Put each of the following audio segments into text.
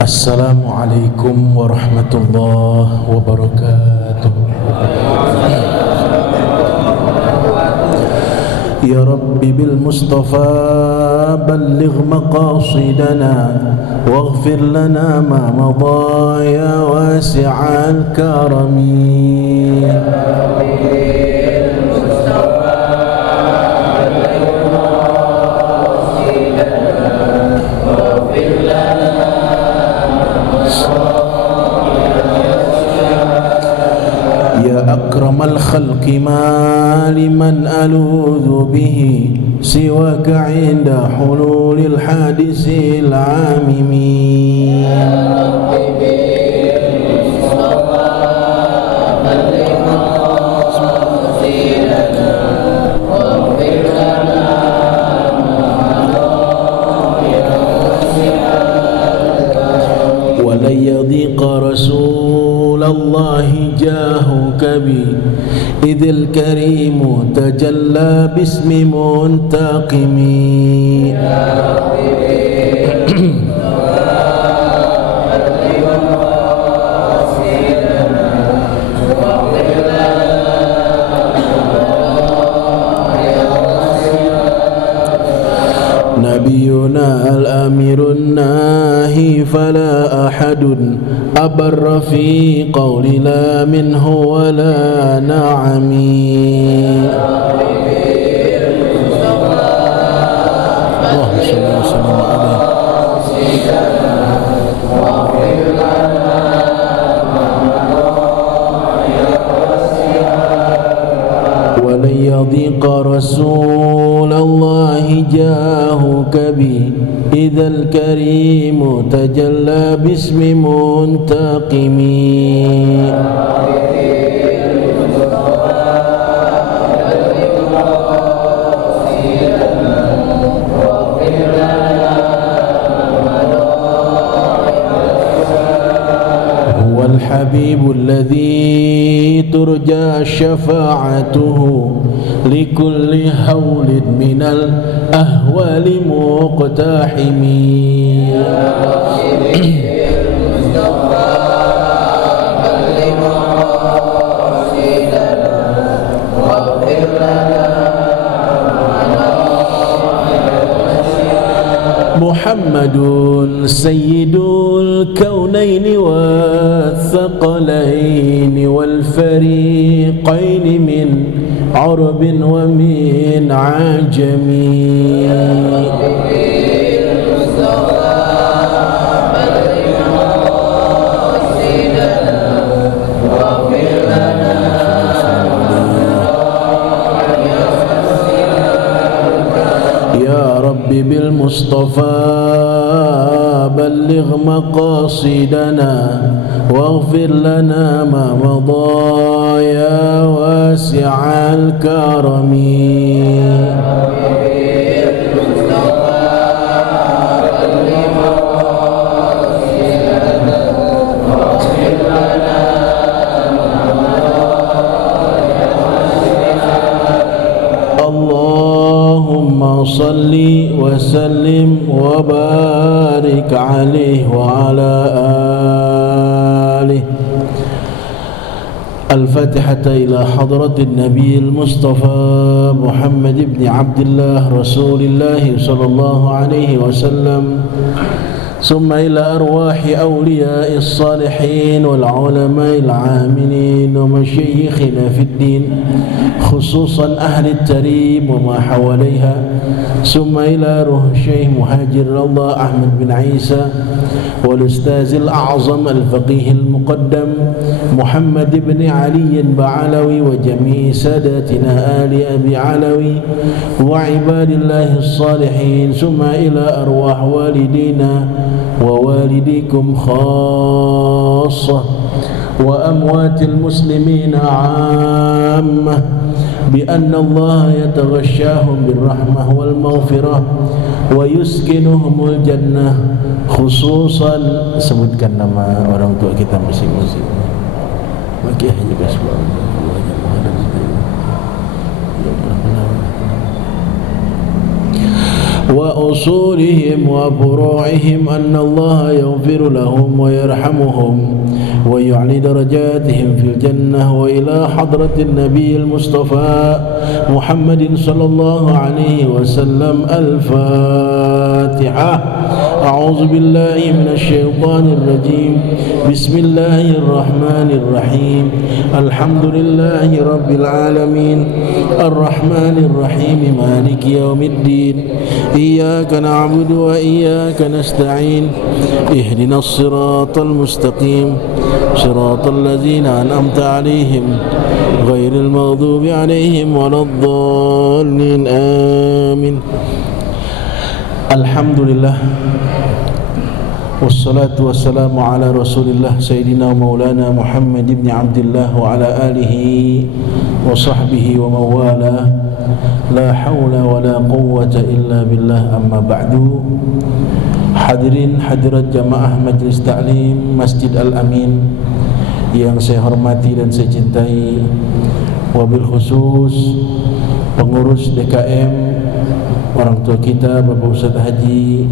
Assalamualaikum warahmatullahi wabarakatuh. Ya Rabbi bil Mustafa balligh maqasidana waghfir lana ma madha ya wasi'al karami. أكرم الخلق ما لمن ألوذ به سواك عند حلول الحادث العامم. ولن يضيق رسول الله جاهك بي إذ الكريم تجلى باسم منتقم. نبينا الأمير الناهي فلا أحد أبر في قول لا منه ولا نعمي. اللهم صل وسلم عليه. ولن يضيق رسول الله جاهك بي إذا الكريم تجلى باسم منتقم. هو الحبيب الذي ترجى شفاعته لكل هول من الأهوال مقتحم. محمد سيد الكونين والثقلين والفريقين من عرب ومن عجم. يا ربي بالمصطفى بلغ مقاصدنا واغفر لنا ما مضى يا واسع الكرم. صل وسلم وبارك عليه وعلى آله. الفاتحة إلى حضرة النبي المصطفى محمد بن عبد الله رسول الله صلى الله عليه وسلم، ثم إلى أرواح أولياء الصالحين والعلماء العاملين ومشايخنا في الدين خصوصا أهل التريم وما حواليها، ثم إلى روح الشيخ مهاجر الله أحمد بن عيسى والأستاذ الأعظم الفقيه المقدم محمد بن علي بعلوي وجميع ساداتنا آل أبي علوي وعباد الله الصالحين، ثم إلى أرواح والدينا ووالديكم خاصة وأموات المسلمين عامة، بأن الله يتغشاهم بالرحمة والمغفرة ويسكنهم الجنة. Khususan sebutkan nama orang tua kita masing-masing. Bagi hanya bismillah. وأصولهم وفروعهم أن الله يغفر لهم ويرحمهم ويعلي درجاتهم في الجنة وإلى حضرة النبي المصطفى محمد صلى الله عليه وسلم. الفاتحة. أعوذ بالله من الشيطان الرجيم. بسم الله الرحمن الرحيم. الحمد لله رب العالمين الرحمن الرحيم مالك يوم الدين إياك نعبد وإياك نستعين اهدنا الصراط المستقيم صراط الذين أنعمت عليهم غير المغضوب عليهم ولا الضالين آمين. Alhamdulillah wassalatu wassalamu ala rasulillah Sayyidina Maulana Muhammad ibn Abdullah wa ala alihi wa sahbihi wa mawala. La hawla wa la quwwata illa billah. Amma ba'du. Hadirin hadirat jamaah Majlis Ta'lim Masjid Al-Amin yang saya hormati dan saya cintai, wabil khusus pengurus DKM, orang tua kita Bapak Ustaz Haji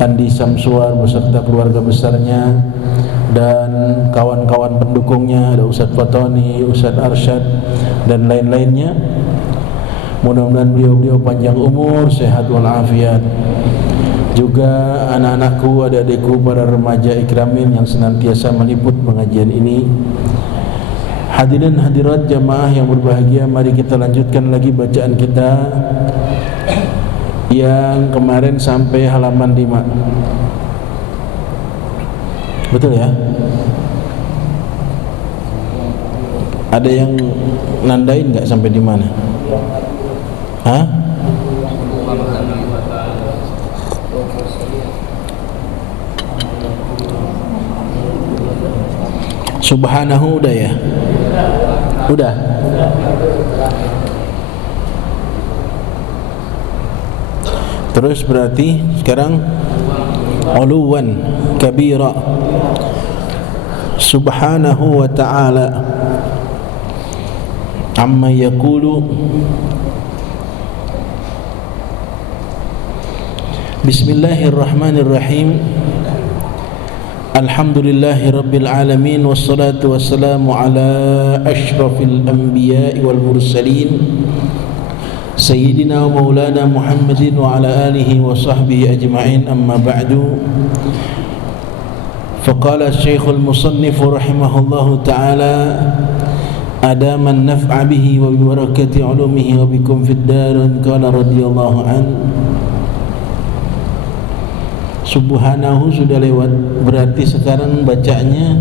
Andi Samsuar beserta keluarga besarnya dan kawan-kawan pendukungnya, ada Ustaz Fatoni, Ustaz Arsyad dan lain-lainnya. Mudah-mudahan beliau-beliau panjang umur, sehat walafiat. Juga anak-anakku, adik-adikku, para remaja ikramin yang senantiasa meliput pengajian ini. Hadirin hadirat jamaah yang berbahagia, mari kita lanjutkan lagi bacaan kita yang kemarin sampai halaman 5. Betul ya? Ada yang nandain enggak sampai di mana? Hah? Subhanahu udah ya? Udah. Terus berarti sekarang uluwan kabira subhanahu wa ta'ala amma yaqulu. Bismillahirrahmanirrahim. Alhamdulillahi rabbil alamin wassalatu wassalamu ala asyrafil anbiya'i wal mursalin Sayyidina wa maulana Muhammadin wa ala alihi wa sahbihi ajma'in. Amma ba'du. Faqala Syekhul Musannif rahimahullahu ta'ala adaman naf'a bihi wa bibarakati ulumihi wa bikum fid darin. Qala radhiyallahu an. Subhanahu sudah lewat, berarti sekarang bacanya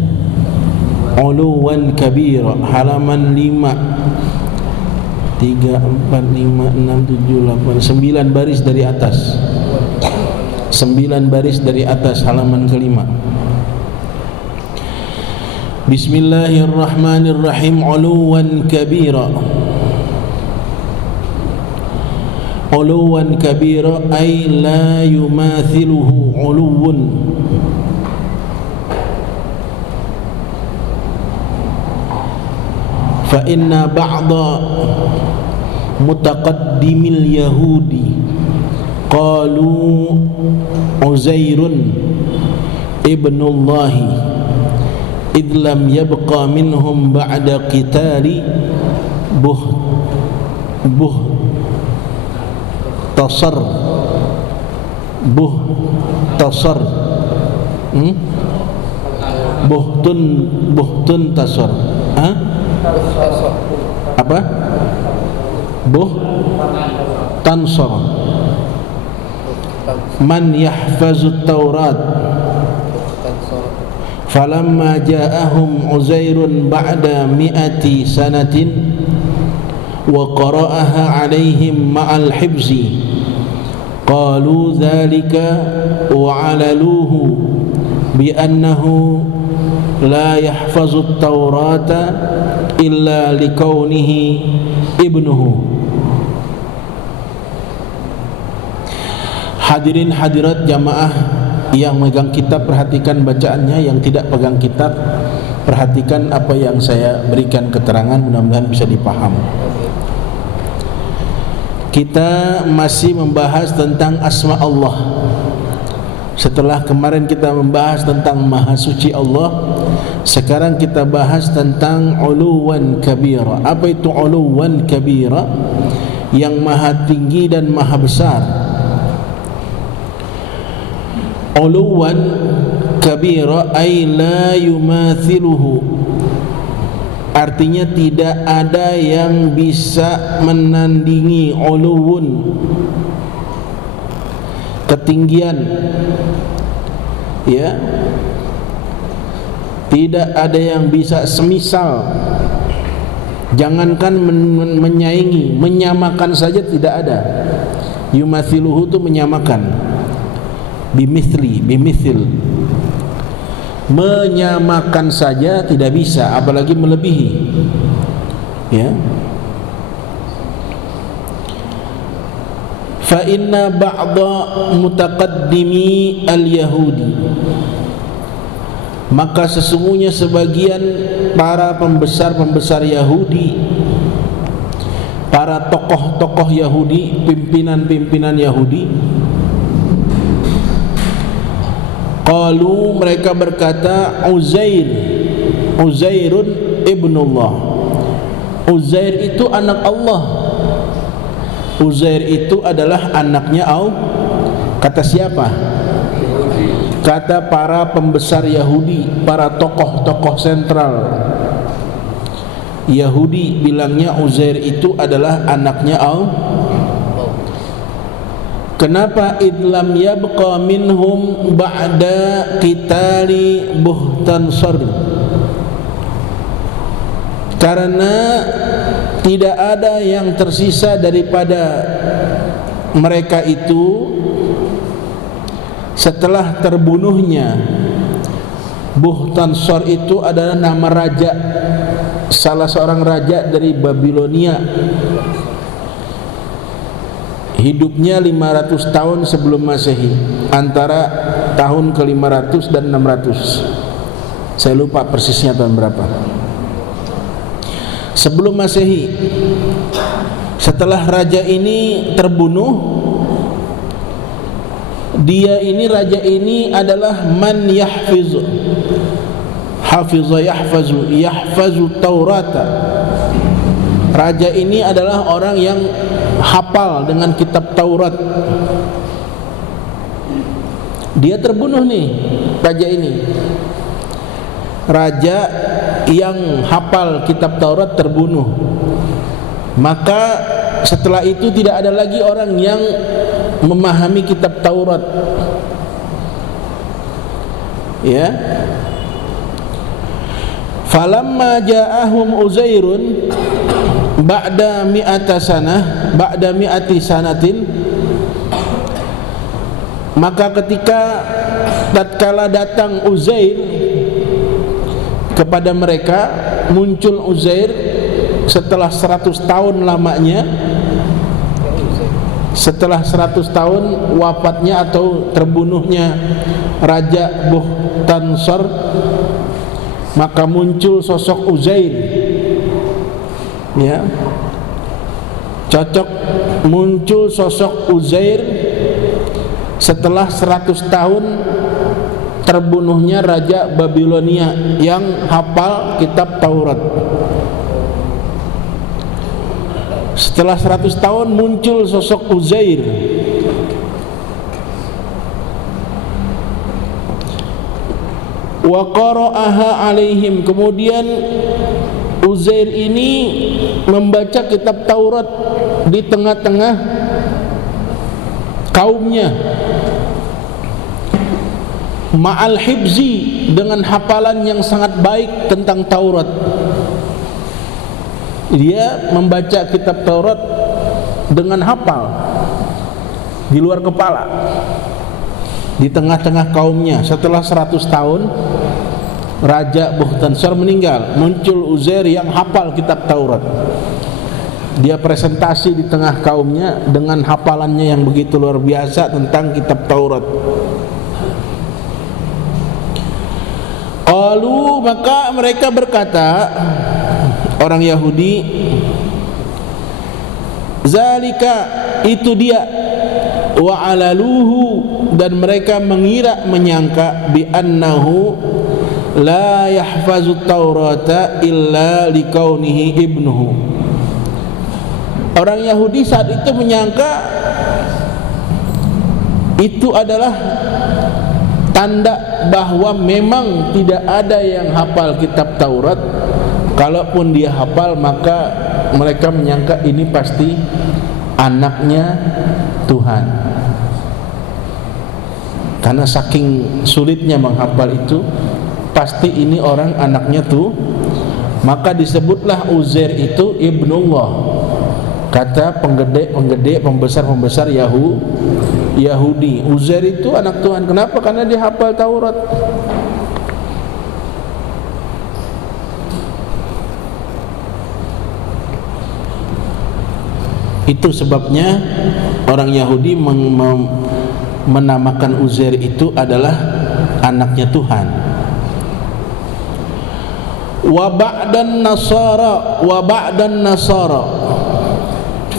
uluwan kabira, halaman 5, 3, 4, 5, 6, 7, 8, 9 baris dari atas. 9 baris dari atas halaman kelima. Bismillahirrahmanirrahim. Uluwan kabira. Uluwan kabira ay la yumathiluhu uluwun. Fa inna ba'da mutaqaddimil yahudi qalu Uzairun ibnullahi idh lam yabqa minhum ba'da qitali buhtasar buhtun tasar. Apa? Tansar. Man yahfazut Taurat falamma ja'ahum Uzairun ba'da mi'ati sanatin wa qara'aha alaihim ma'al hibzi qalu dhalika wa 'alaluhu bi annahu la yahfazut Taurata illa likaunihi ibnuhu. Hadirin hadirat jamaah yang megang kitab, perhatikan bacaannya. Yang tidak pegang kitab, perhatikan apa yang saya berikan keterangan, mudah-mudahan bisa dipaham. kita masih membahas tentang asma Allah. Setelah kemarin kita membahas tentang Maha Suci Allah, sekarang kita bahas tentang uluwan kabira. Apa itu uluwan kabira? Yang maha tinggi dan maha besar. Uluwan kabira ay la yumathiluhu, artinya tidak ada yang bisa menandingi uluwun, ketinggian, ya, tidak ada yang bisa semisal. Jangankan menyaingi, menyamakan saja tidak ada. Yumathiluhu itu menyamakan, bimithil, menyamakan saja tidak bisa, apalagi melebihi, ya. Fa inna ba'da mutaqaddimi al-yahudi, maka sesungguhnya sebagian para pembesar-pembesar Yahudi, para tokoh-tokoh Yahudi, pimpinan-pimpinan Yahudi, qalu, mereka berkata, Uzairun ibnullah, Uzair itu anak Allah. Uzair itu adalah anaknya Allah. Kata siapa? Kata para pembesar Yahudi, para tokoh-tokoh sentral Yahudi bilangnya Uzair itu adalah anaknya Allah. Kenapa? Idlam yabqa minhum ba'da qitali Buhtansar, karena tidak ada yang tersisa daripada mereka itu setelah terbunuhnya Buhtansar. Itu adalah nama raja, salah seorang raja dari Babilonia. Hidupnya 500 tahun sebelum Masehi, antara tahun ke-500 dan 600. Saya lupa persisnya tahun berapa. Sebelum Masehi. Setelah raja ini terbunuh, dia ini, raja ini adalah man yahfizu, hafiza yahfazu Taurata. Raja ini adalah orang yang hafal dengan kitab Taurat. Dia terbunuh nih, raja ini. Raja yang hafal kitab Taurat terbunuh. Maka setelah itu tidak ada lagi orang yang memahami kitab Taurat, ya. Falamma ja'ahum Uzairun ba'da mi'ati sanatin, maka ketika tatkala datang Uzair kepada mereka, muncul Uzair setelah 100 tahun lamanya, setelah 100 tahun wafatnya atau terbunuhnya Raja Buhtansar, maka muncul sosok Uzair, ya, cocok, muncul sosok Uzair setelah 100 tahun terbunuhnya Raja Babilonia yang hafal kitab Taurat. Setelah 100 tahun muncul sosok Uzair. Wa qara'aha alaihim, kemudian Uzair ini membaca kitab Taurat di tengah-tengah kaumnya, ma'al hibzi, dengan hafalan yang sangat baik tentang Taurat. Dia membaca kitab Taurat dengan hafal di luar kepala di tengah-tengah kaumnya. Setelah 100 tahun Raja Buhtansar meninggal, muncul Uzair yang hafal kitab Taurat. Dia presentasi di tengah kaumnya dengan hafalannya yang begitu luar biasa tentang kitab Taurat. Qalu, maka mereka berkata, orang Yahudi, zalika itu dia. Wa alaluhu, dan mereka menyangka bi annahu la yahfazu Taurata illa likaunihi ibnuhu. Orang Yahudi saat itu menyangka itu adalah tanda bahwa memang tidak ada yang hafal kitab Taurat. Kalaupun dia hafal, maka mereka menyangka ini pasti anaknya Tuhan. Karena saking sulitnya menghafal itu, pasti ini orang anaknya tuh. Maka disebutlah Uzair itu ibnullah, kata penggede pembesar Yahudi. Uzair itu anak Tuhan. Kenapa? Karena dia hafal Taurat. Itu sebabnya orang Yahudi menamakan Uzair itu adalah anaknya Tuhan. Wa ba'dan nasara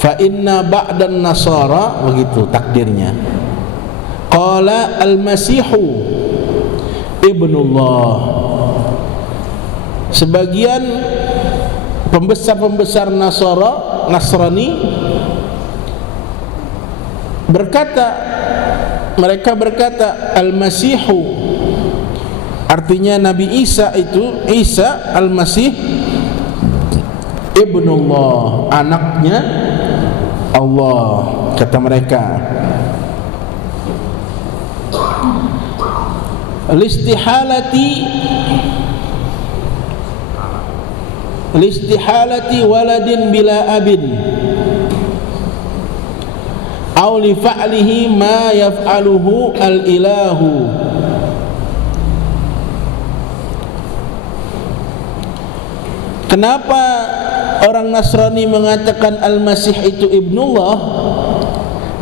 fa inna ba'dan nasara, begitu takdirnya. Qala al-masihu ibnullah. Sebagian pembesar Nasrani mereka berkata al-masihu, artinya Nabi Isa itu, Isa al-Masih ibnullah, anaknya Allah, kata mereka. Listihalati waladin bila abin aw li fa'lihi ma yaf'aluhu al-ilahu. Kenapa orang Nasrani mengatakan Al-Masih itu ibnullah,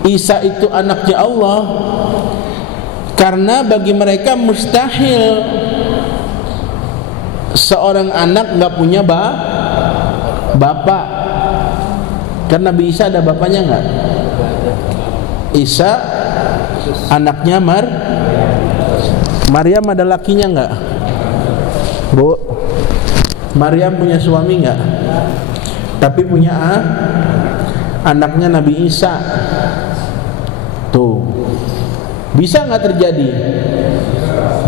Isa itu anaknya Allah? Karena bagi mereka mustahil seorang anak enggak punya bapak. Karena Nabi Isa ada bapaknya enggak? Isa anaknya Maryam ada lakinya enggak? Bu, Maryam punya suami enggak? Tapi punya anaknya Nabi Isa. Tuh, bisa enggak terjadi?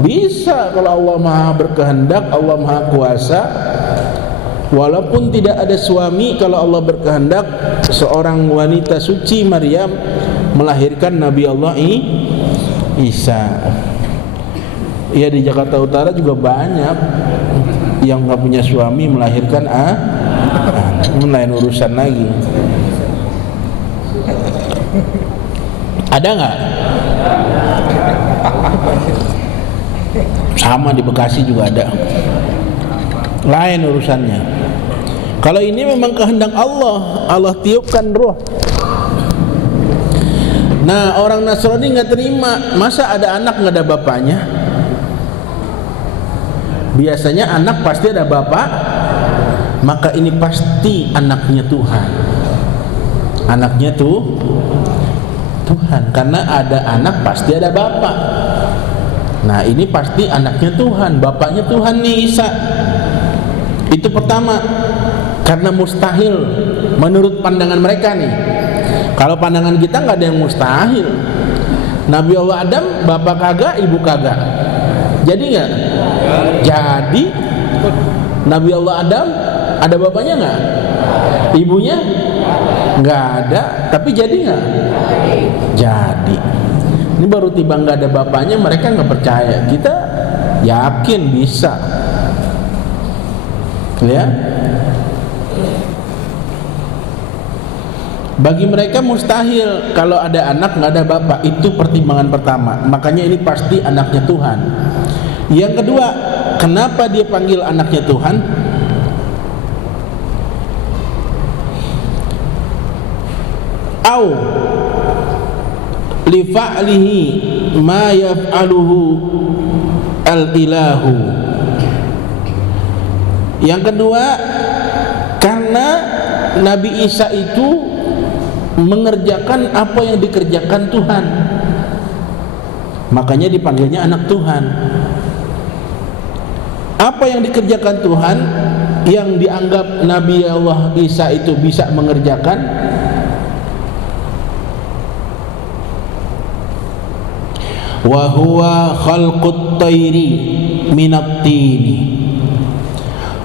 Bisa, kalau Allah Maha berkehendak, Allah Maha kuasa. Walaupun tidak ada suami, kalau Allah berkehendak, seorang wanita suci Maryam melahirkan Nabi Allah Isa. Ya, di Jakarta Utara juga banyak yang nggak punya suami melahirkan lain urusan lagi. Ada nggak? Sama di Bekasi juga ada. Lain urusannya. Kalau ini memang kehendak Allah, Allah tiupkan roh. Nah, orang Nasrani nggak terima. Masa ada anak nggak ada bapaknya? Biasanya anak pasti ada bapak. Maka ini pasti anaknya Tuhan. Anaknya Tuhan. Karena ada anak pasti ada bapak. Nah, ini pasti anaknya Tuhan, bapaknya Tuhan nih Isa. Itu pertama. Karena mustahil menurut pandangan mereka nih. Kalau pandangan kita nggak ada yang mustahil. Nabi Allah Adam bapak kagak, ibu kagak. Jadi nggak? Jadi Nabi Allah Adam ada bapaknya nggak? Ibunya nggak ada. Tapi jadi nggak? Jadi. Ini baru tiba nggak ada bapaknya, mereka nggak percaya. Kita yakin bisa. Ya. Bagi mereka mustahil kalau ada anak nggak ada bapak. Itu pertimbangan pertama. Makanya ini pasti anaknya Tuhan. Yang kedua, kenapa dia panggil anaknya Tuhan? Au li fa'lihi ma yaf'aluhu al-ilahu. Yang kedua, karena Nabi Isa itu mengerjakan apa yang dikerjakan Tuhan, makanya dipanggilnya anak Tuhan. Apa yang dikerjakan Tuhan yang dianggap Nabi Allah Isa itu bisa mengerjakan, wa huwa khalqut tayri minat tini,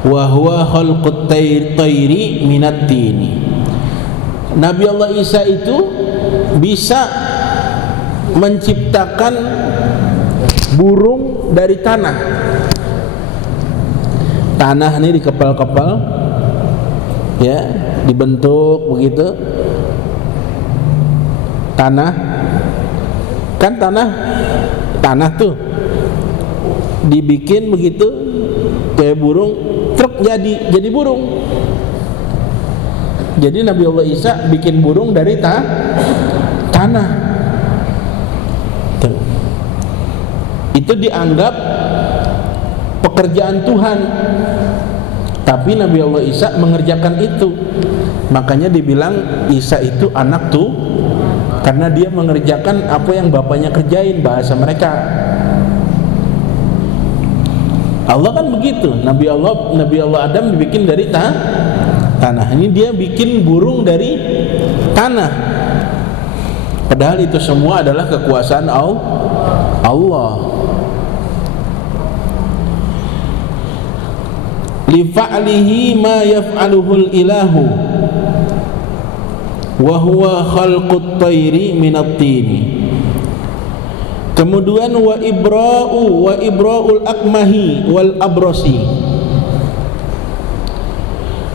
wa huwa khalqut tayri minat tini. Nabi Allah Isa itu bisa menciptakan burung dari tanah. Tanah ini dikepal-kepal, ya, dibentuk begitu. Tanah, kan tanah tuh dibikin begitu kayak burung, truk jadi burung. Jadi Nabi Allah Isa bikin burung dari tanah. Tuh. Itu dianggap pekerjaan Tuhan, tapi Nabi Allah Isa mengerjakan itu. Makanya dibilang Isa itu anak tuh, karena dia mengerjakan apa yang bapaknya kerjain, bahasa mereka. Allah kan begitu. Nabi Allah Adam dibikin dari tanah. Ini dia bikin burung dari tanah. Padahal itu semua adalah kekuasaan Allah. Li fa'lihi ma yaf'aluhul ilahu wa huwa khalqut tayri minat tini. Kemudian wa ibra'ul akmahi wal abrasi.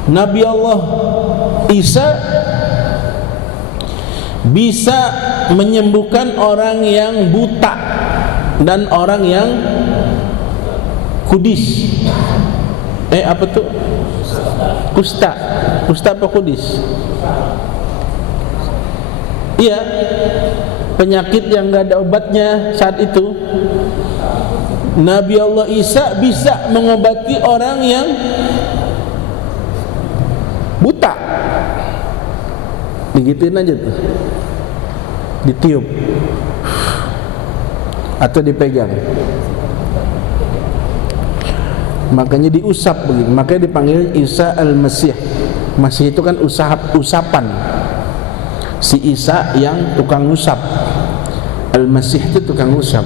Nabi Allah Isa bisa menyembuhkan orang yang buta dan orang yang kudis. Apa tuh? Kusta apa kudis? Iya, penyakit yang gak ada obatnya saat itu. Nabi Allah Isa bisa mengobati orang yang buta. Digituin aja tuh, ditiup atau dipegang, makanya diusap begitu. Makanya dipanggil Isa al-Masih. Masih itu kan usapan. Si Isa yang tukang usap, al-Masih itu tukang usap.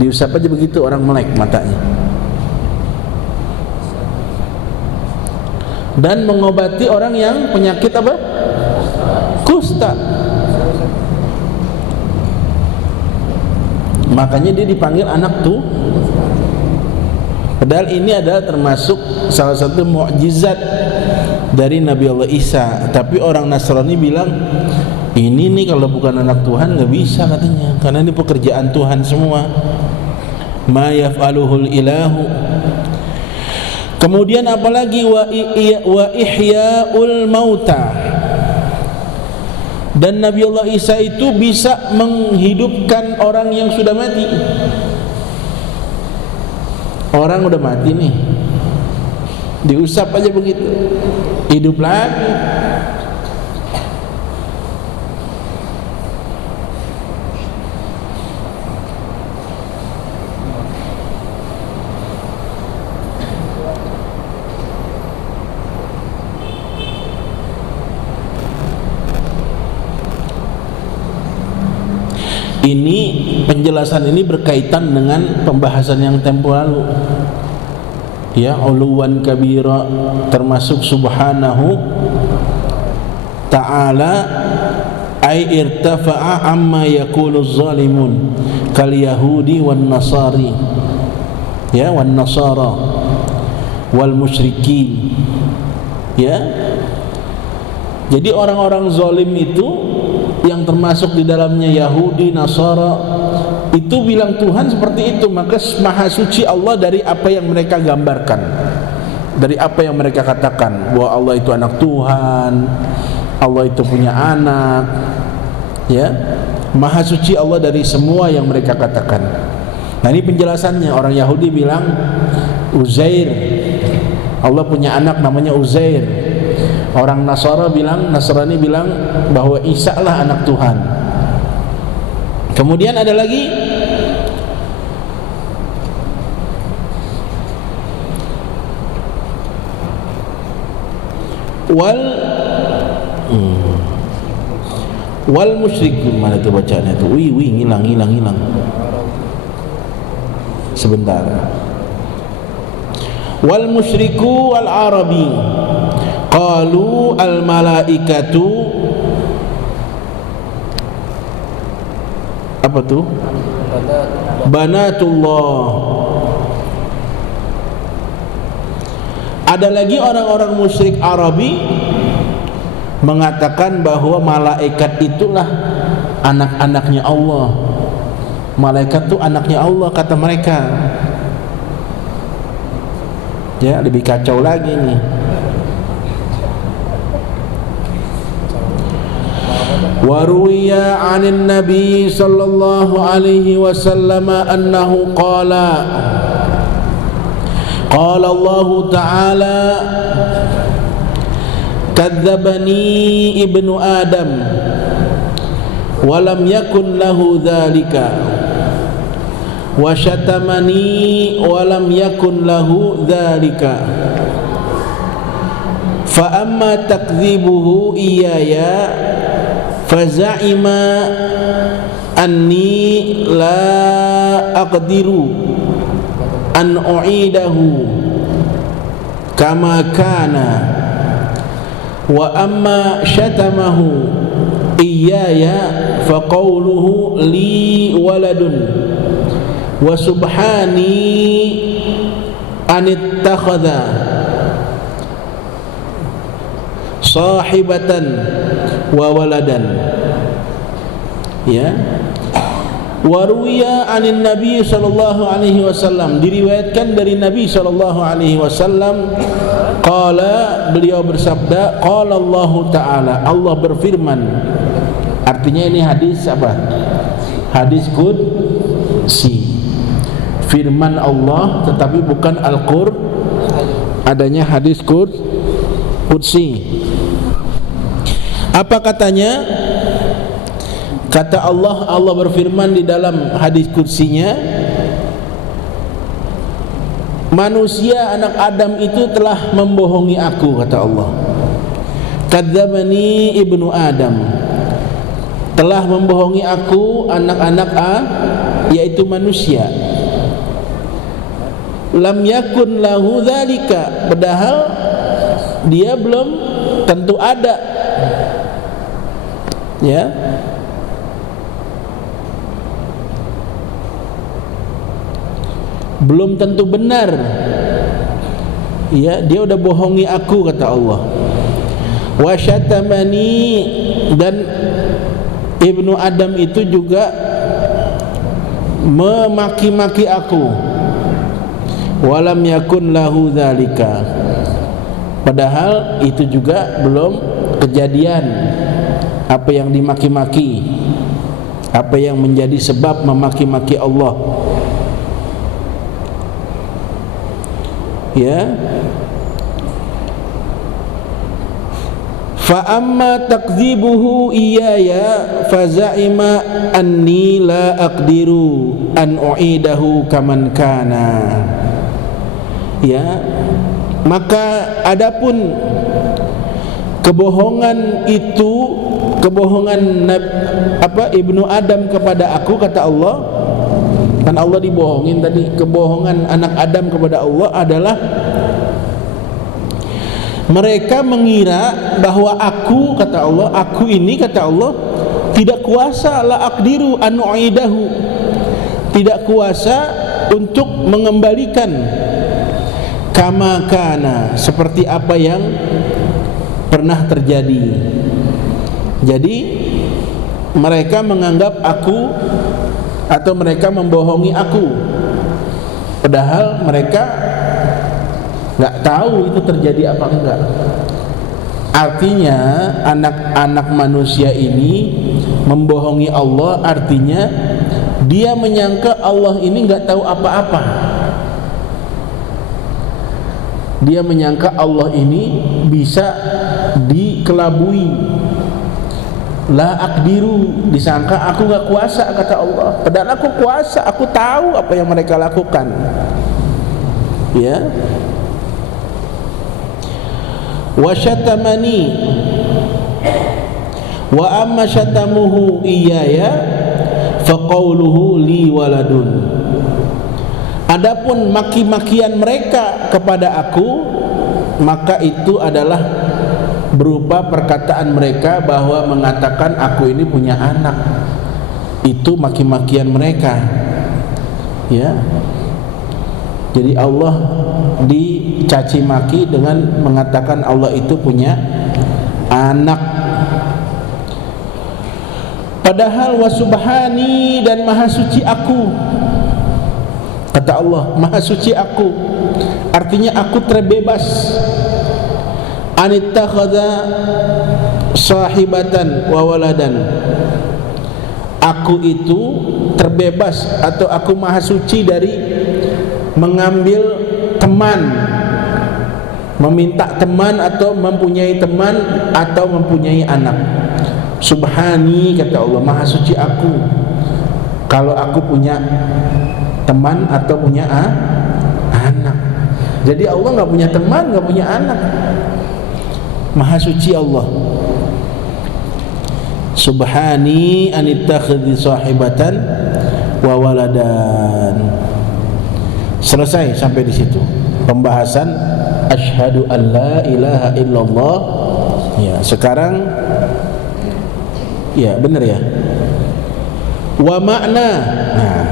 Diusap aja begitu, orang melek matanya. Dan mengobati orang yang penyakit apa? Kusta. Makanya dia dipanggil anak tuh. Padahal ini adalah termasuk salah satu mukjizat dari Nabi Allah Isa. Tapi orang Nasrani bilang, ini nih kalau bukan anak Tuhan nggak bisa katanya, karena ini pekerjaan Tuhan semua. Ma yaf'aluhul ilahu. Kemudian apalagi wa ihya'ul mauta. Dan Nabi Allah Isa itu bisa menghidupkan orang yang sudah mati. Orang udah mati nih, diusap aja begitu, hidup lagi. Ini penjelasan ini berkaitan dengan pembahasan yang tempo lalu. Ya, uluwan kabira, termasuk subhanahu ta'ala ay irtafa'a amma yaqulu zalimun kal yahudi wan nasari, ya, wan nasara wal musyrikin. Ya, jadi orang-orang zalim itu yang termasuk di dalamnya Yahudi, Nasara, itu bilang Tuhan seperti itu. Maka maha suci Allah dari apa yang mereka gambarkan, dari apa yang mereka katakan, bahwa Allah itu anak Tuhan, Allah itu punya anak. Ya, maha suci Allah dari semua yang mereka katakan. Nah, ini penjelasannya. Orang Yahudi bilang Uzair, Allah punya anak namanya Uzair. Orang Nasrani bilang bahwa Isa lah anak Tuhan. Kemudian ada lagi wal musyrikun, mana itu bacaannya itu? Hilang. Sebentar. Wal musyriku wal arabi qalu al malaikatu, apa tuh? Banatullah. Ada lagi orang-orang musyrik Arabi mengatakan bahwa malaikat itulah anak-anaknya Allah. Malaikat itu anaknya Allah, kata mereka. Ya, lebih kacau lagi nih. Waruya 'anin Nabi sallallahu alaihi wasallam annahu qala Allah ta'ala kadzdzabani ibnu Adam walam yakun lahu dzalika wa syatamani walam yakun lahu dzalika fa amma takdzibuhu iyaya faza'ima anni la aqdiru an u'idahu kama kana wa amma syatamahu iyaya faqawluhu li waladun wa subhani anittakhadha sahibatan wa waladan. Ya, waruya anin Nabi sallallahu alaihi wasallam, diriwayatkan dari Nabi sallallahu alaihi wasallam, qala, beliau bersabda, qala Allah taala, Allah berfirman. Artinya ini hadis apa? Hadis qudsi, firman Allah tetapi bukan Al-Qur'an, adanya hadis qudsi. Apa katanya? Kata Allah, Allah berfirman di dalam hadis qudsinya, manusia anak Adam itu telah membohongi aku, kata Allah. Kadzdzabani ibnu Adam, telah membohongi aku anak-anak yaitu manusia. Lam yakun lahu dzalika, padahal dia belum tentu ada. Ya, belum tentu benar. Ya, dia udah bohongi aku, kata Allah. Wa syatamani, dan ibnu Adam itu juga memaki-maki aku. Walam yakun lahu dzalika, padahal itu juga belum kejadian apa yang dimaki-maki, apa yang menjadi sebab memaki-maki Allah. Ya, fa amma takdzibuhu iyaya faza'ima anni la aqdiru an u'idahu kaman kana. Ya, maka adapun kebohongan itu, kebohongan ibnu Adam kepada aku, kata Allah, kan Allah dibohongin tadi. Kebohongan anak Adam kepada Allah adalah mereka mengira bahwa aku, kata Allah, aku ini, kata Allah, tidak kuasa la aqdiru an u'idahu, tidak kuasa untuk mengembalikan kama kana, seperti apa yang pernah terjadi. Jadi mereka menganggap aku, atau mereka membohongi aku, padahal mereka nggak tahu itu terjadi apa enggak. Artinya anak-anak manusia ini membohongi Allah, artinya dia menyangka Allah ini nggak tahu apa-apa. Dia menyangka Allah ini bisa dikelabui. La aqdiru, disangka aku gak kuasa, kata Allah. Padahal aku kuasa, aku tahu apa yang mereka lakukan. Ya. Wa syatamani wa amma syatamuhu iyaya faqauluhu li waladun. Adapun maki-makian mereka kepada aku, maka itu adalah berupa perkataan mereka bahwa mengatakan aku ini punya anak. Itu maki-makian mereka. Ya. Jadi Allah dicaci maki dengan mengatakan Allah itu punya anak. Padahal wa subhani, dan maha suci aku. Kata Allah, maha suci aku. Artinya aku terbebas. Anittakhadha sahibatan wa waladan. Aku itu terbebas atau aku maha suci dari mengambil teman, meminta teman atau mempunyai teman atau mempunyai anak. Subhani, kata Allah, maha suci aku kalau aku punya teman atau punya anak. Jadi Allah gak punya teman, gak punya anak. Maha suci Allah. Subhani anittakhidhi sahibatan wa waladan. Selesai sampai di situ pembahasan asyhadu an la ilaha illallah. Ya, sekarang ya benar ya. Wa makna, nah,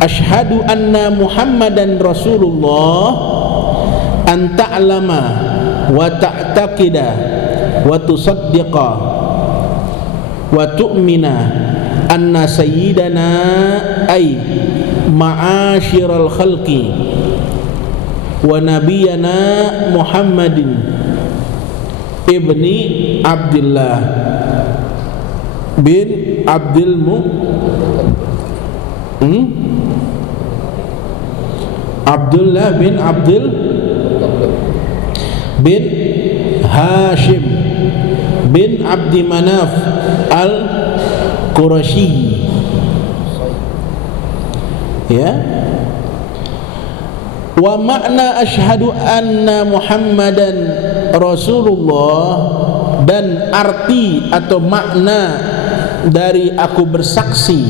asyhadu anna Muhammadan Rasulullah an ta'lama wa ta'taqida wa tusaddiqa wa tu'mina anna sayyidana ay ma'asyiral khalqi wa nabiyana Muhammadin ibni Abdullah bin Abdul Abdullah bin Abdul bin Hashim bin Abdi Manaf al-Qurashi. Ya. Wa makna asyhadu anna Muhammadan Rasulullah, dan arti atau makna dari aku bersaksi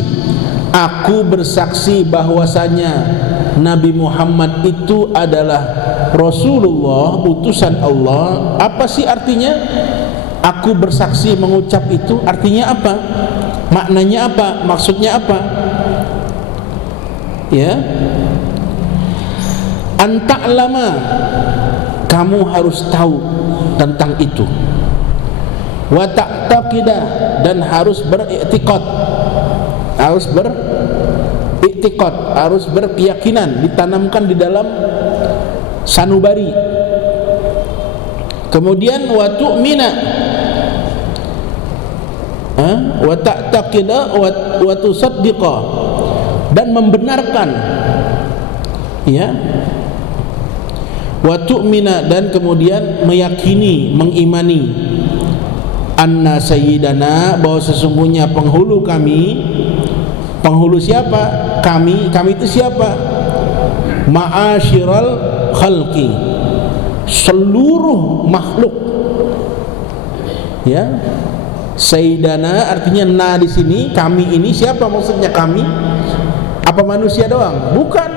bahwasanya Nabi Muhammad itu adalah Rasulullah, utusan Allah. Apa sih artinya? Aku bersaksi mengucap itu artinya apa? Maknanya apa? Maksudnya apa? Ya. Anta'lama, kamu harus tahu tentang itu. Wa ta'taqida, dan harus beriktikad. Harus beriktikad, harus berkeyakinan, ditanamkan di dalam sanubari. Kemudian wa tu'mina, wa ta'taqida wa tusaddiqa, dan membenarkan. Ya. Wa tu'mina, dan kemudian meyakini, mengimani anna sayyidana, bahwa sesungguhnya penghulu kami. Penghulu siapa? Kami itu siapa? Ma'asyiral khalqi, seluruh makhluk. Ya. Sayyidana artinya na di sini, kami ini siapa maksudnya kami? Apa manusia doang? Bukan.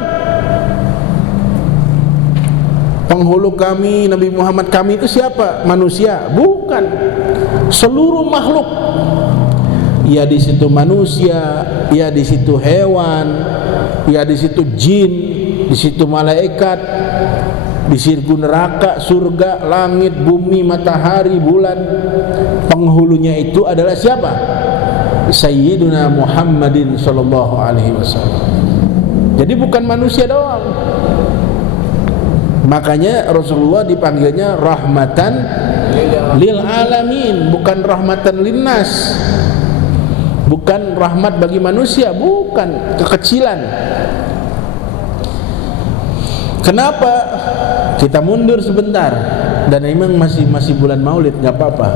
Penghulu kami Nabi Muhammad, kami itu siapa? Manusia? Bukan. Seluruh makhluk. Ya di situ manusia, ya di situ hewan, ya di situ jin, di situ malaikat, di situ neraka, surga, langit, bumi, matahari, bulan. Penghulunya itu adalah siapa? Sayyiduna Muhammadin sallallahu alaihi wasallam. Jadi bukan manusia doang. Makanya Rasulullah dipanggilnya rahmatan lil alamin, bukan rahmatan linnas. Bukan rahmat bagi manusia, bukan, kekecilan. Kenapa? Kita mundur sebentar. dan memang masih bulan Maulid, nggak apa-apa.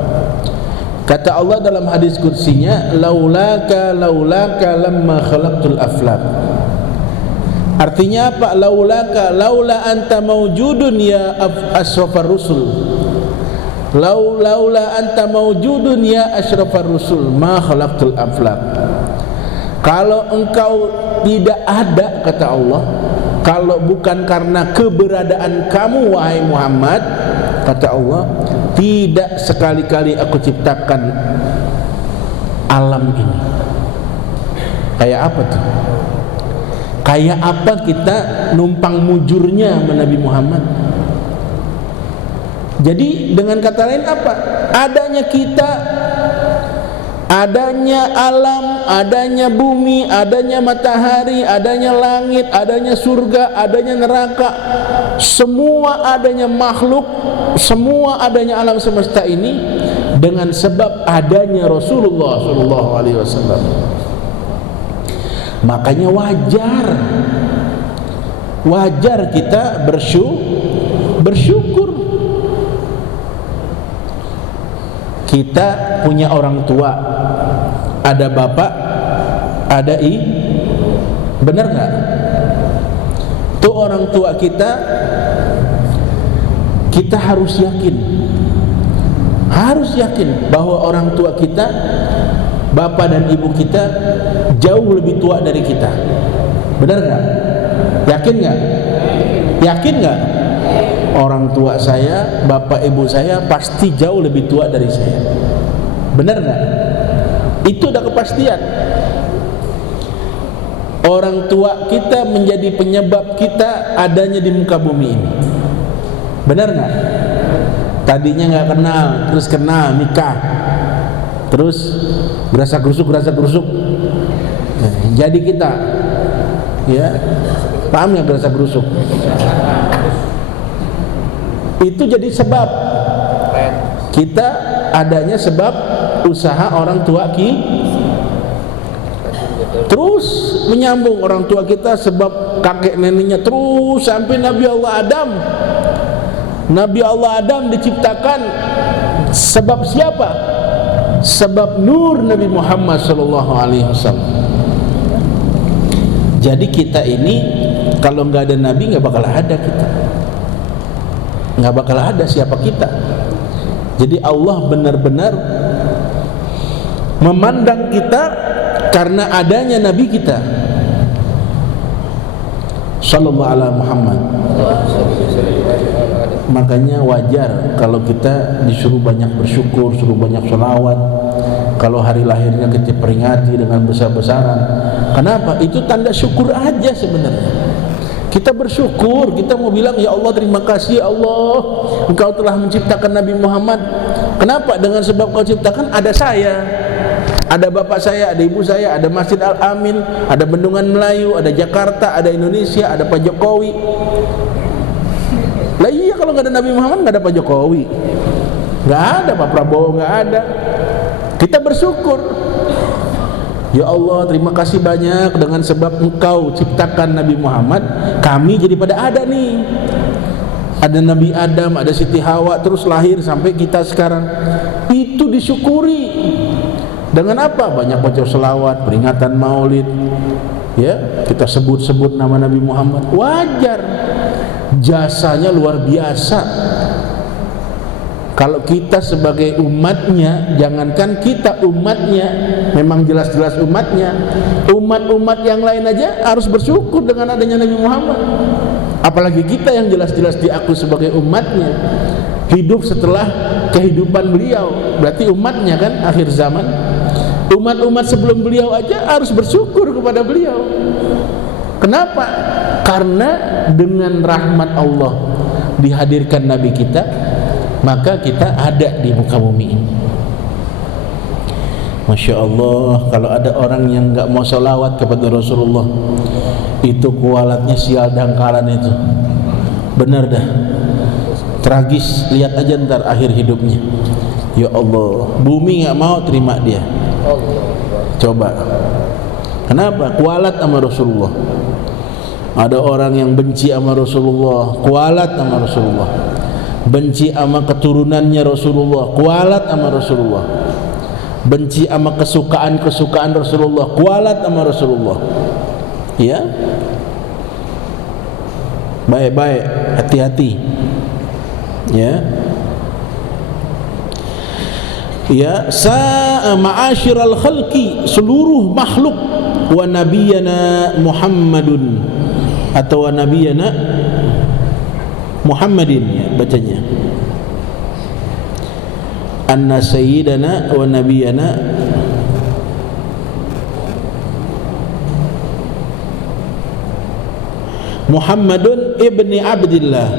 Kata Allah dalam hadis kursinya, laulaka lamma khalaqtul aflaq. Artinya apa? Laulaka, laula anta mawjudun ya asrafar rusul. Laula anta mawjudun ya asrafar rusul ma khalaqtul aflaq. Kalau engkau tidak ada, kata Allah, kalau bukan karena keberadaan kamu wahai Muhammad, kata Allah, tidak sekali-kali aku ciptakan alam ini. Kayak apa tuh? Kayak apa kita numpang mujurnya sama Nabi Muhammad? Jadi dengan kata lain apa? Adanya kita, adanya alam, adanya bumi, adanya matahari, adanya langit, adanya surga, adanya neraka, semua adanya makhluk, semua adanya alam semesta ini dengan sebab adanya Rasulullah sallallahu alaihi wasallam. Makanya wajar kita bersyukur. Kita punya orang tua, ada bapak, ada benar nggak? Tuh orang tua kita harus yakin bahwa orang tua kita, bapak dan ibu kita jauh lebih tua dari kita. Benar nggak? Yakin nggak? Yakin nggak? Orang tua saya, bapak ibu saya pasti jauh lebih tua dari saya. Benar nggak? Itu udah kepastian. Orang tua kita menjadi penyebab kita adanya di muka bumi ini. Benar nggak? Tadinya nggak kenal, terus kenal, nikah, terus gerasa gerusuk, jadi kita, ya, paham nggak gerasa gerusuk? Itu jadi sebab kita adanya, sebab usaha orang tua terus menyambung orang tua kita, sebab kakek neneknya terus sampai Nabi Allah Adam. Nabi Allah Adam diciptakan sebab siapa? Sebab nur Nabi Muhammad sallallahu alaihi wasallam. Jadi kita ini kalau nggak ada Nabi nggak bakal ada kita. Nggak bakal ada siapa kita. Jadi Allah benar-benar memandang kita karena adanya Nabi kita sallallahu alaihi Muhammad. Makanya wajar kalau kita disuruh banyak bersyukur, suruh banyak sholawat. Kalau hari lahirnya kita peringati dengan besar-besaran. Kenapa? Itu tanda syukur aja sebenarnya. Kita bersyukur, kita mau bilang, ya Allah terima kasih ya Allah, Engkau telah menciptakan Nabi Muhammad. Kenapa? Dengan sebab Kau ciptakan ada saya, ada bapak saya, ada ibu saya, ada Masjid Al-Amin, ada Bendungan Melayu, ada Jakarta, ada Indonesia, ada Pak Jokowi. Lah iya, kalau nggak ada Nabi Muhammad nggak ada Pak Jokowi, nggak ada Pak Prabowo, nggak ada. Kita bersyukur, ya Allah terima kasih banyak, dengan sebab Engkau ciptakan Nabi Muhammad, kami jadi pada ada nih. Ada Nabi Adam, ada Siti Hawa, terus lahir sampai kita sekarang. Itu disyukuri. Dengan apa? Banyak baca selawat, peringatan Maulid, ya, kita sebut-sebut nama Nabi Muhammad. Wajar. Jasanya luar biasa. Kalau kita sebagai umatnya, jangankan kita umatnya, memang jelas-jelas umatnya, umat-umat yang lain aja harus bersyukur dengan adanya Nabi Muhammad. Apalagi kita yang jelas-jelas diaku sebagai umatnya, hidup setelah kehidupan beliau, berarti umatnya kan akhir zaman. Umat-umat sebelum beliau aja harus bersyukur kepada beliau. Kenapa? Karena dengan rahmat Allah dihadirkan Nabi kita, maka kita ada di muka bumi ini. Masya Allah, kalau ada orang yang nggak mau salawat kepada Rasulullah, itu kualatnya sial dangkalan itu. Benar dah, tragis. Lihat aja ntar akhir hidupnya. Ya Allah, bumi nggak mau terima dia. Coba, kenapa? Kualat sama Rasulullah. Ada orang yang benci sama Rasulullah, kualat sama Rasulullah. benci sama keturunannya Rasulullah, kualat sama Rasulullah, benci sama kesukaan Rasulullah, kualat sama Rasulullah. Ya, baik-baik, hati-hati. Ya, ya, ma'asyiral khalqi, seluruh makhluk, wa nabiyana Muhammadun atau wa nabiyana Muhammadin, ya, bacanya anna sayyidana wa nabiyana Muhammadun ibni Abdillah.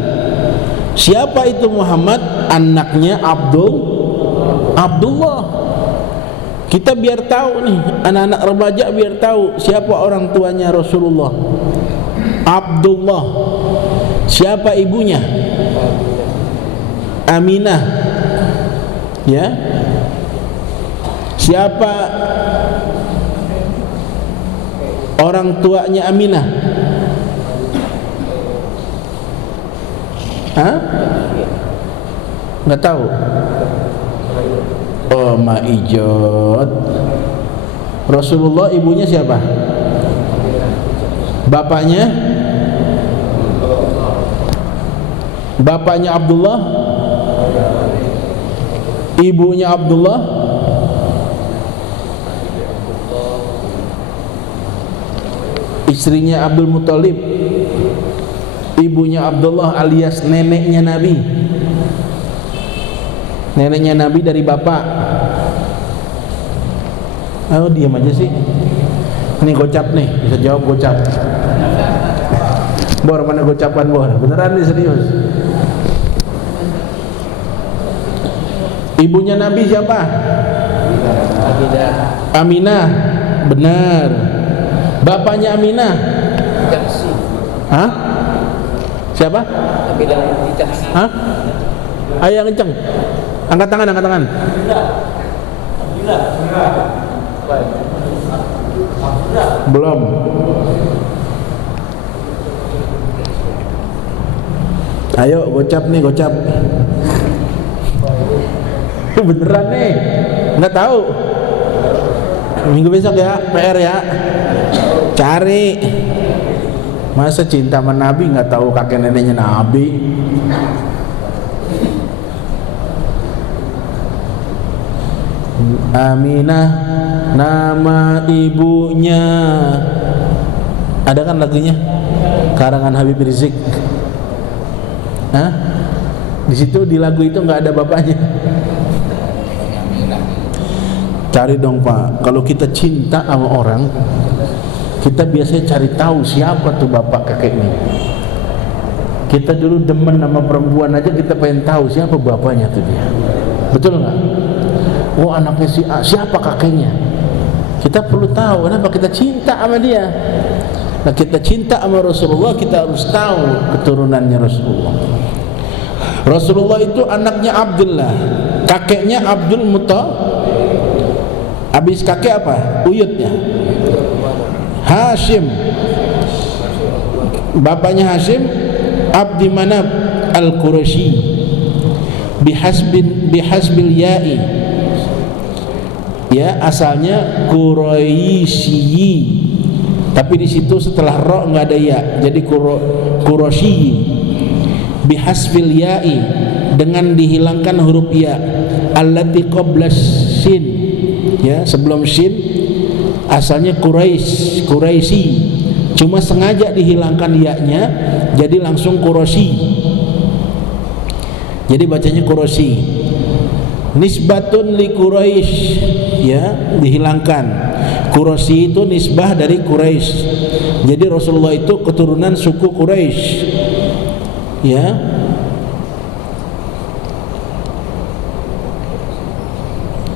Siapa itu Muhammad? Anaknya Abdullah. Kita biar tahu nih, anak-anak remaja biar tahu siapa orang tuanya Rasulullah. Abdullah. Siapa ibunya? Aminah. Ya. Siapa orang tuanya Aminah? Hah? Nggak tahu. Oh, Ma'ijot. Rasulullah ibunya siapa? Bapaknya Abdullah, ibunya Abdullah, istrinya Abdul Muthalib, ibunya Abdullah alias neneknya Nabi. Neneknya Nabi dari bapak. Oh, diam aja sih. Ini gocap nih, bisa jawab gocap. Bor, mana gocapan Bor? Beneran nih, serius. Ibunya Nabi siapa? Aminah. Benar. Bapaknya Aminah? Hah? Siapa? Hah? Ayo yang kenceng. Angkat tangan. Belum. Ayo gocap nih, gocap. Beneran nih, nggak tahu. Minggu besok ya, PR ya. Cari. Masa cinta sama Nabi nggak tahu kakek neneknya Nabi? Aminah nama ibunya. Ada kan lagunya? Karangan Habib Rizik. Hah? Di situ di lagu itu nggak ada bapaknya. Cari dong Pak. Kalau kita cinta sama orang, kita biasanya cari tahu siapa tuh bapak kakeknya. Kita dulu demen sama perempuan aja, kita pengen tahu siapa bapaknya tuh dia. Betul nggak? Oh, anaknya si A, siapa kakeknya? Kita perlu tahu. Kenapa? Kita cinta sama dia. Nah, kita cinta sama Rasulullah, kita harus tahu keturunannya Rasulullah. Rasulullah itu anaknya Abdullah, kakeknya Abdul Muthalib. Habis kakek apa? Uyutnya Hashim. Bapaknya Hashim Abdi Manab Al-Qurashi bihasbil ya'i. Ya, asalnya Quraisyi, tapi di situ setelah ro nggak ada ya, jadi Quraisyi. Bihasbil ya'i, dengan dihilangkan huruf ya. Allati qabla sin, ya, sebelum sin asalnya Quraisy, cuma sengaja dihilangkan ya-nya, jadi langsung Quraisy. Jadi bacanya Quraisy. Nisbatun li Quraisy, ya, dihilangkan. Quraisy itu nisbah dari Quraisy. Jadi Rasulullah itu keturunan suku Quraisy. Ya.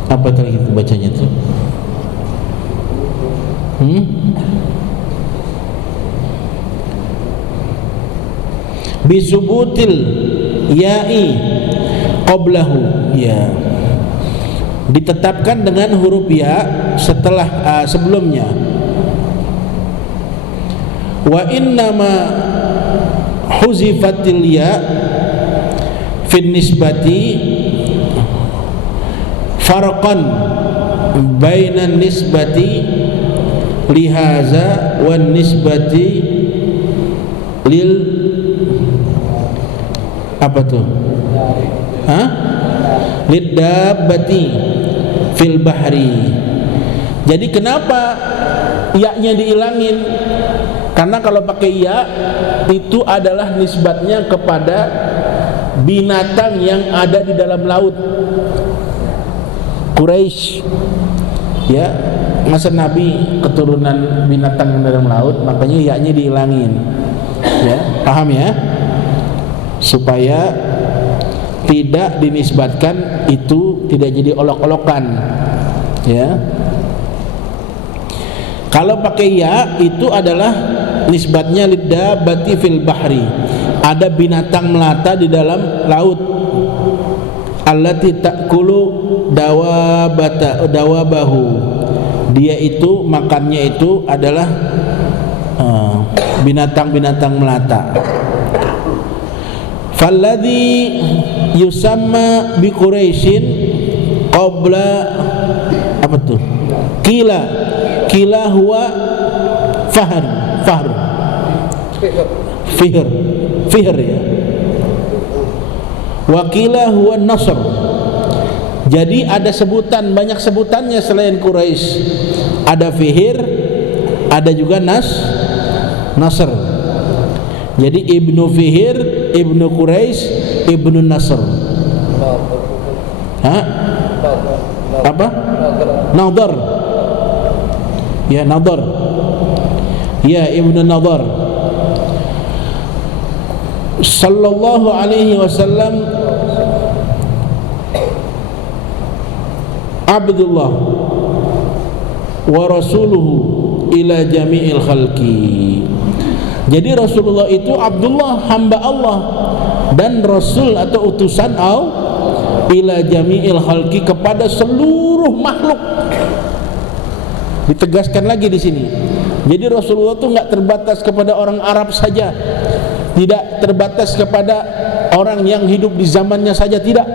Apa tadi itu bacanya tuh? Bisubutil ya'i qablahu, ya, ditetapkan dengan huruf ya setelah sebelumnya. Wa innama huzifatil ya fin nisbati farqan bainan nisbati lihaza wan nisbati lil apa tuh? Lidabbati fil bahri. Jadi kenapa ya-nya diilangin? Karena kalau pakai ya itu adalah nisbatnya kepada binatang yang ada di dalam laut. Quraisy, ya, masa Nabi keturunan binatang yang dalam laut, makanya ya-nya dihilangin. Ya, paham ya? Supaya tidak dinisbatkan itu tidak jadi olok-olokan. Ya. Kalau pakai ya itu adalah nisbatnya lidabbati fil bahri. Ada binatang melata di dalam laut. Allati ta'kulu dawabahu. Dia itu makannya itu adalah binatang-binatang melata. Falladhi yusamma bi Quraisyin qabla apa tuh? Kila huwa fihr ya. Wakila huwa nasr. Jadi ada sebutan, banyak sebutannya selain Quraisy. Ada fihr, ada juga nasr. Jadi ibnu fihr, ibnu Quraisy, ibnu nasr. Apa? Nadar. Ya, Nadar. Ya, ibnu Nadar. Sallallahu alaihi wasallam Abdullah wa rasuluhu ila jami'il khalqi. Jadi Rasulullah itu Abdullah, hamba Allah, dan Rasul atau utusan Allah ila jami'il khalqi, kepada seluruh makhluk. Ditegaskan lagi di sini. Jadi Rasulullah itu enggak terbatas kepada orang Arab saja, tidak terbatas kepada orang yang hidup di zamannya saja, tidak.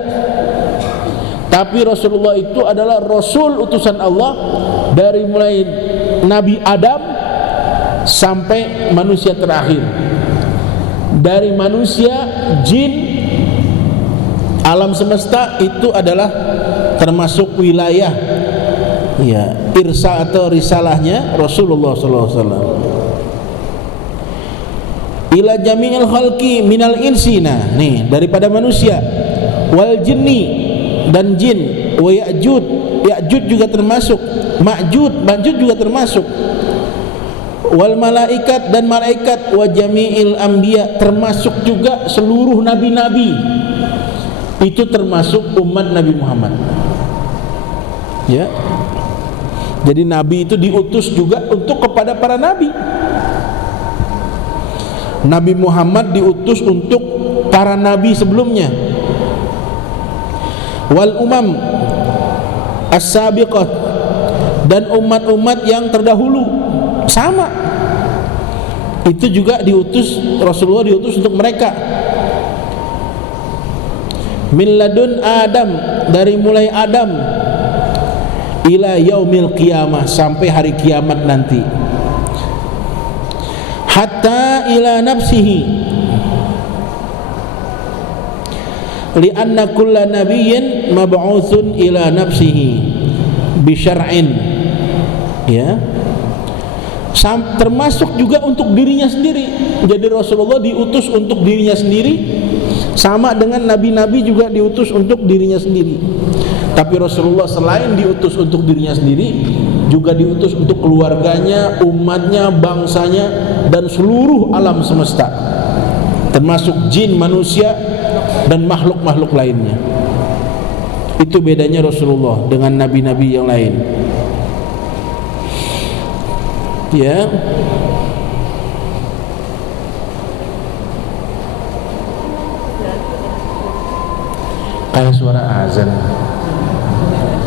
Tapi Rasulullah itu adalah Rasul utusan Allah dari mulai Nabi Adam sampai manusia terakhir. Dari manusia, jin, alam semesta itu adalah termasuk wilayah, ya, irsa atau risalahnya Rasulullah SAW. Ila jami'il khalqi minal insina, nih, daripada manusia, wal jinni, dan jin, wa Ya'jud juga termasuk, Ma'jud juga termasuk, wal malaikat, dan malaikat, wa jami'il anbiya, termasuk juga seluruh nabi-nabi. Itu termasuk umat Nabi Muhammad. Ya. Jadi nabi itu diutus juga untuk kepada para nabi. Nabi Muhammad diutus untuk para nabi sebelumnya. Wal umam as-sabiqat, dan umat-umat yang terdahulu sama. Itu juga diutus, Rasulullah diutus untuk mereka. Min ladun Adam, dari mulai Adam, ila yaumil qiyamah, sampai hari kiamat nanti. Hatta ila nafsihi, li'anna kulla nabiyyin mab'utsun ila nafsihi bi syar'in. Ya, termasuk juga untuk dirinya sendiri. Jadi Rasulullah diutus untuk dirinya sendiri, sama dengan nabi-nabi juga diutus untuk dirinya sendiri. Tapi Rasulullah selain diutus untuk dirinya sendiri, juga diutus untuk keluarganya, umatnya, bangsanya, dan seluruh alam semesta, termasuk jin, manusia, dan makhluk-makhluk lainnya. Itu bedanya Rasulullah dengan nabi-nabi yang lain. Ya. Kayak suara azan.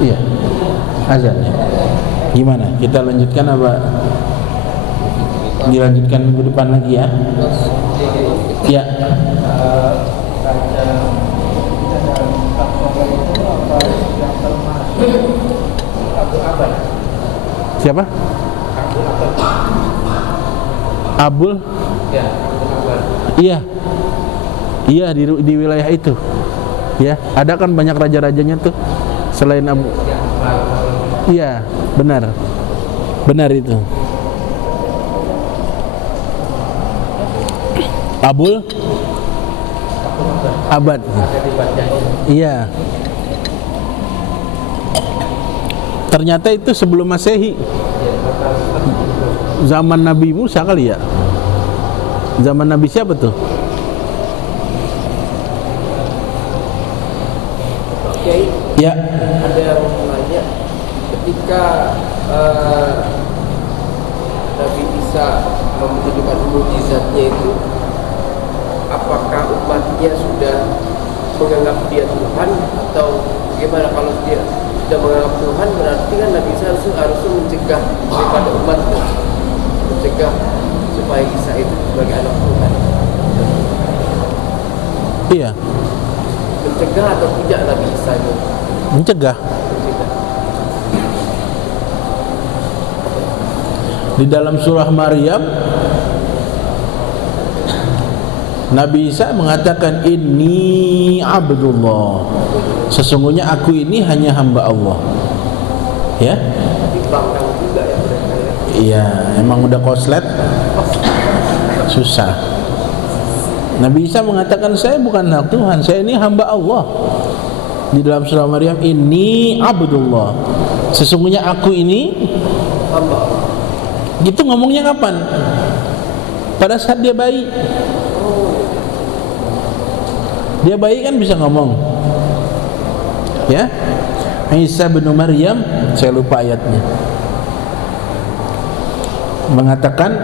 Iya, azan ya. Gimana? Kita lanjutkan apa? Dilanjutkan minggu depan lagi ya? Ya. Siapa? Abul? Ya, Iya. Iya di wilayah itu. Ya, ada kan banyak raja-rajanya tuh selain Abu. Iya, benar. Benar itu. Abul Abad. Iya. Ternyata itu sebelum Masehi. Zaman Nabi Musa kali ya. Zaman Nabi siapa tuh? Kiai, Ya. ada yang menanya ketika Nabi Isa menunjukkan mukjizatnya itu, apakah umatnya sudah menganggap dia Tuhan atau bagaimana? Kalau dia sudah menganggap Tuhan, berarti kan Nabi Isa harusnya mencegah daripada umatnya, mencegah supaya Isa itu sebagai anak Tuhan. Iya. Mencegah atau tidak Nabi Isa itu? Mencegah. Mencegah. Di dalam surah Maryam Nabi Isa mengatakan inni abdullah, sesungguhnya aku ini hanya hamba Allah. Ya. Dibangkang juga ya mereka ya. Iya, emang udah koslet susah. Nabi Isa mengatakan saya bukan anak Tuhan, saya ini hamba Allah. Di dalam surah Maryam inni abdullah, sesungguhnya aku ini Hamba Allah. gitu. Ngomongnya kapan? Pada saat dia bayi. Dia bayi kan bisa ngomong. Ya. Isa bin Maryam, saya lupa ayatnya, mengatakan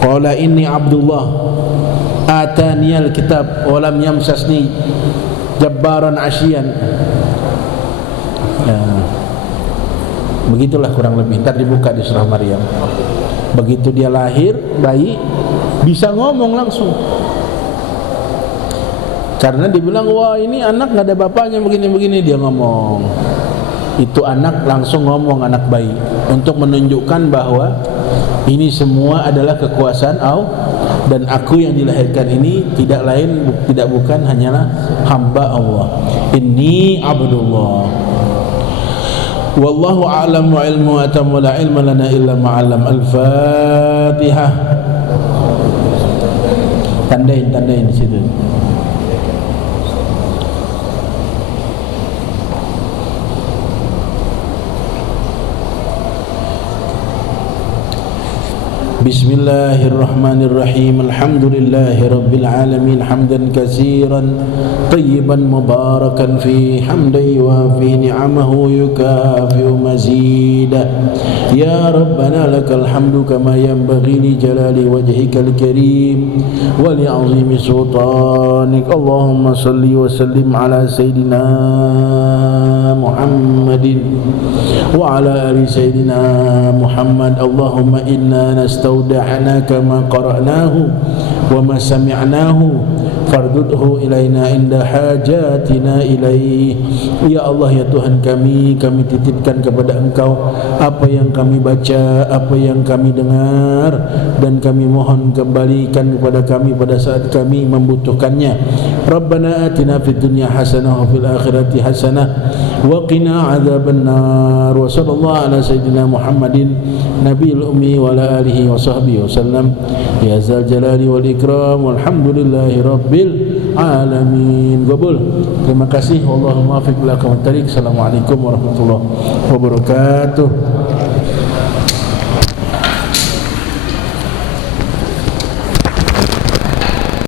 qala inni abdullah ataniyal kitab wa lam yamsasni jabbaran asyian. Ya. Begitulah kurang lebih. Ntar dibuka di surah Maryam. Begitu dia lahir, bayi bisa ngomong langsung. Karena dibilang wah ini anak nggak ada bapaknya begini-begini, dia ngomong. Itu anak langsung ngomong, anak bayi, untuk menunjukkan bahwa ini semua adalah kekuasaan Allah dan aku yang dilahirkan ini tidak lain tidak bukan hanyalah hamba Allah. Inni abdullah. Wallahu a'lam wa ilmu atamu la ilma lana illa ma'alam. Al-Fatihah. Tandain di situ. Bismillahirrahmanirrahim. Alhamdulillahi rabbil alamin hamdan katsiran tayyiban mubarakan fi hamdan yuwafi ni'amahu yukafi'u mazidah. Ya Rabbana lakal hamdu kama yanbaghi li jalali wajhikal karim wa li 'azimi sultanik. Allahumma salli wa sallim ala sayyidina Muhammadin wa ala ali sayyidina Muhammad. Allahumma inna نستودعناك ما قرأناه وما سمعناه fardudhu ilaina inda hajatina ilaih. Ya Allah, ya Tuhan kami titipkan kepada Engkau apa yang kami baca, apa yang kami dengar, dan kami mohon kembalikan kepada kami pada saat kami membutuhkannya. Rabbana atina fid dunya hasanah wa fil akhirati hasanah wa qina adzabannar. Wa sallallahu ala sayyidina Muhammadin nabiyil ummi wa ala alihi wa sahbihi wasallam. Ya zal jalali wal ikram walhamdulillahi rabbil alamin. Qabul. Terima kasih. Wallahumma fiq lakum wa tariq. Assalamualaikum warahmatullahi wabarakatuh.